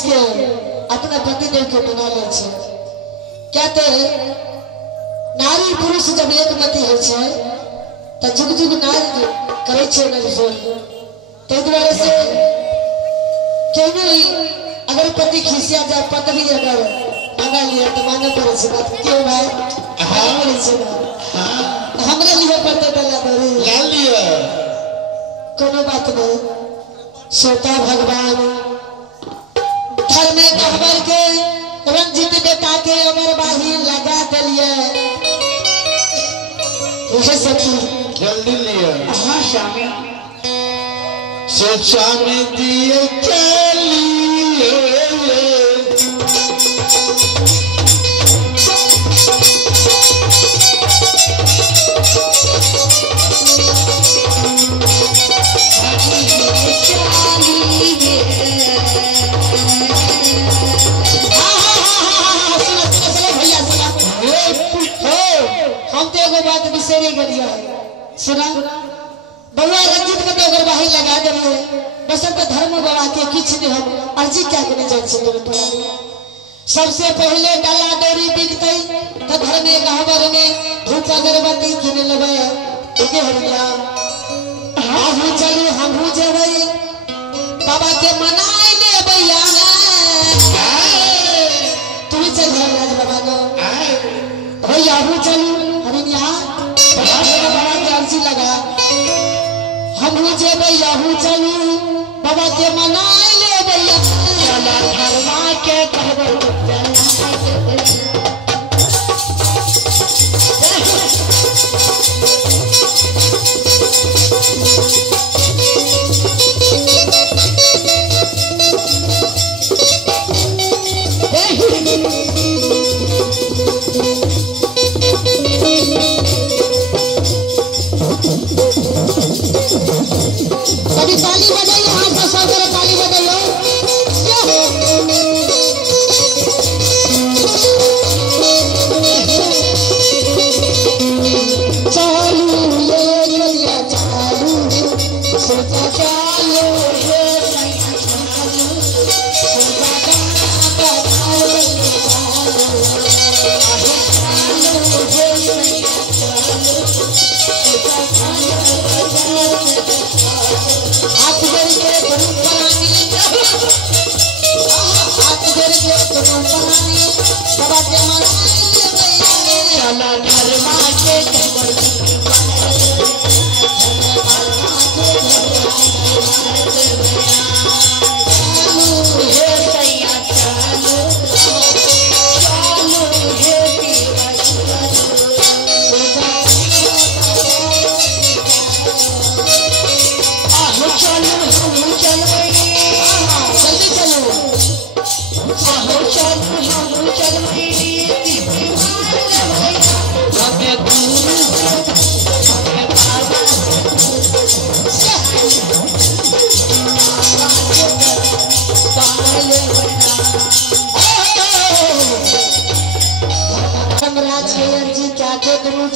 खींच के अपना पति देव के बना ले छे। कहते नारी पुरुष जब एक मति हो छे त जुग जुग नारी करे छे नरसोर। ते द्वारा से केनो अगर पति खींचिया जाए पत्नी अगर मना लिया तो माने पड़े छे बात क्यों भाई? हां बोले छे हां हमरे लिए पत्ते डला दे ला लिया कोनो बात नहीं। सोता भगवान घर में कहबर के रंजित बेटा के अमर बाही लगा दिलिए। उसे सखी जल्दी लिया। हाँ शामी सोचा में दिए के लिए सुना बउआ रंजित के अगर बाही लगा दिए बसंत धर्म गवा के किछ नहीं हम अर्जी क्या करने जान से तोरे पड़ा। सबसे पहले डाला डोरी बिकतई तो घर में गहबर में धूप अगरबत्ती किने लगे एके हरिया आहू चली हमहू जेबई बाबा के मनाई ले भैया तू चल राज बाबा को भैया आहू चली हरिया अर्जी लगा हम जे भैया हूँ चलू बाबा के मनाई ले भैया चला घरवा के कहबो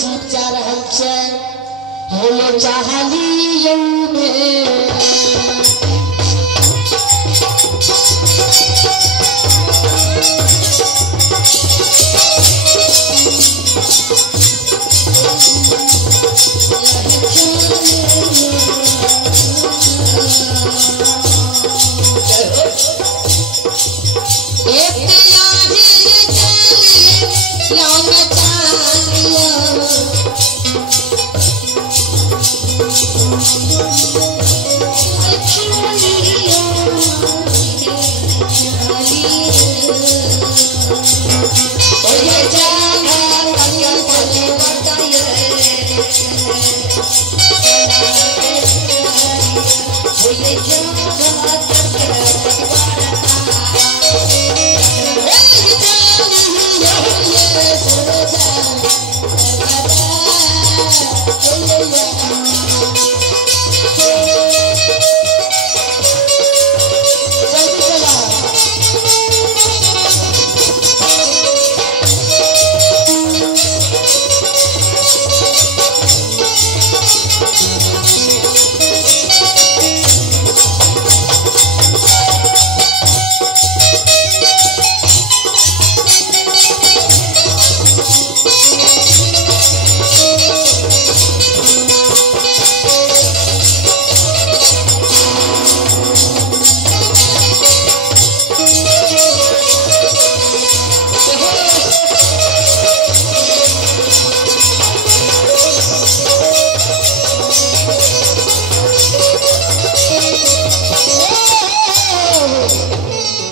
जीत जा रहल छे हेलो चाहली यू में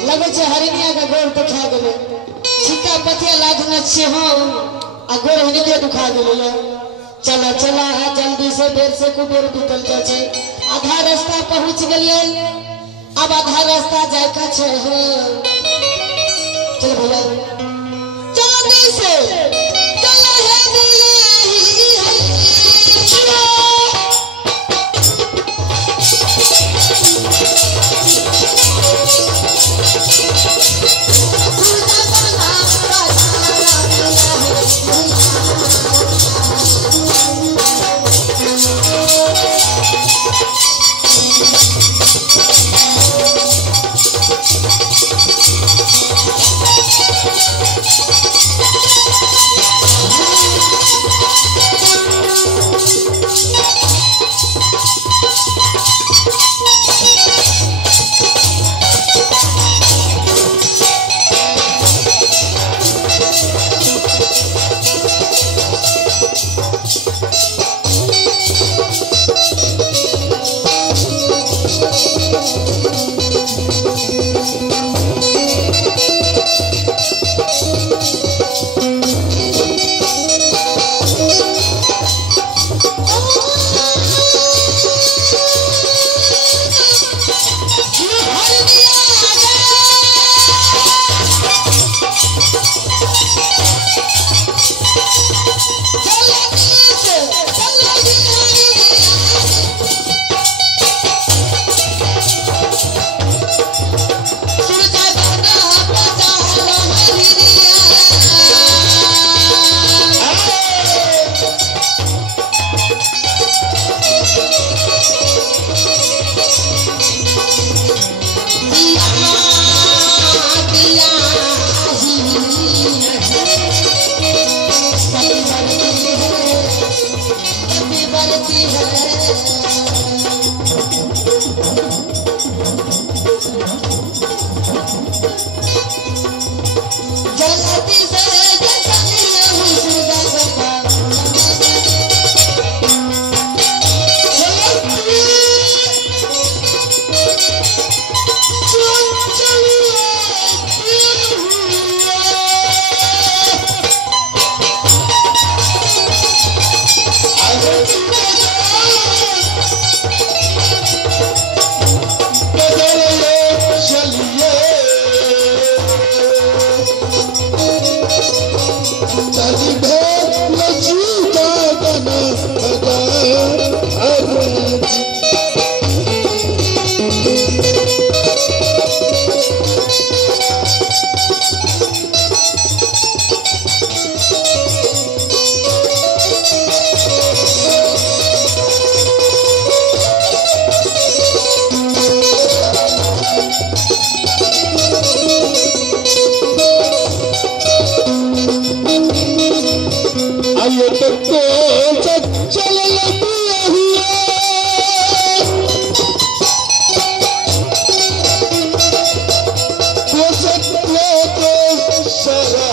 लगे छे हरिनिया का गोड़ दुखा गेले सीता पतिया लादने छे हम आ गोड़ हनिके दुखा गेले चला चला जल्दी से देर से कुबेर बीतल जाए आधा रास्ता पहुंच गलिए अब आधा रास्ता जाए का छे चल भैया जल्दी से चल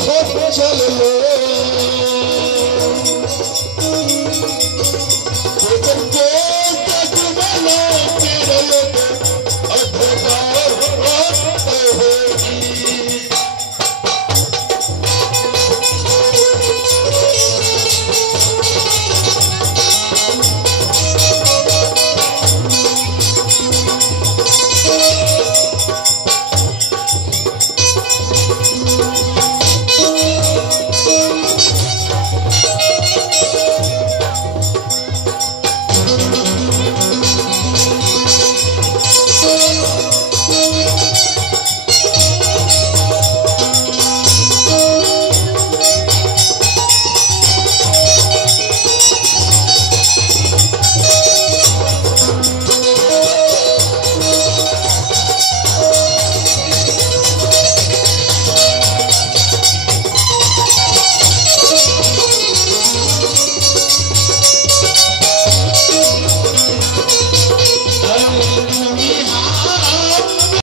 है चल लो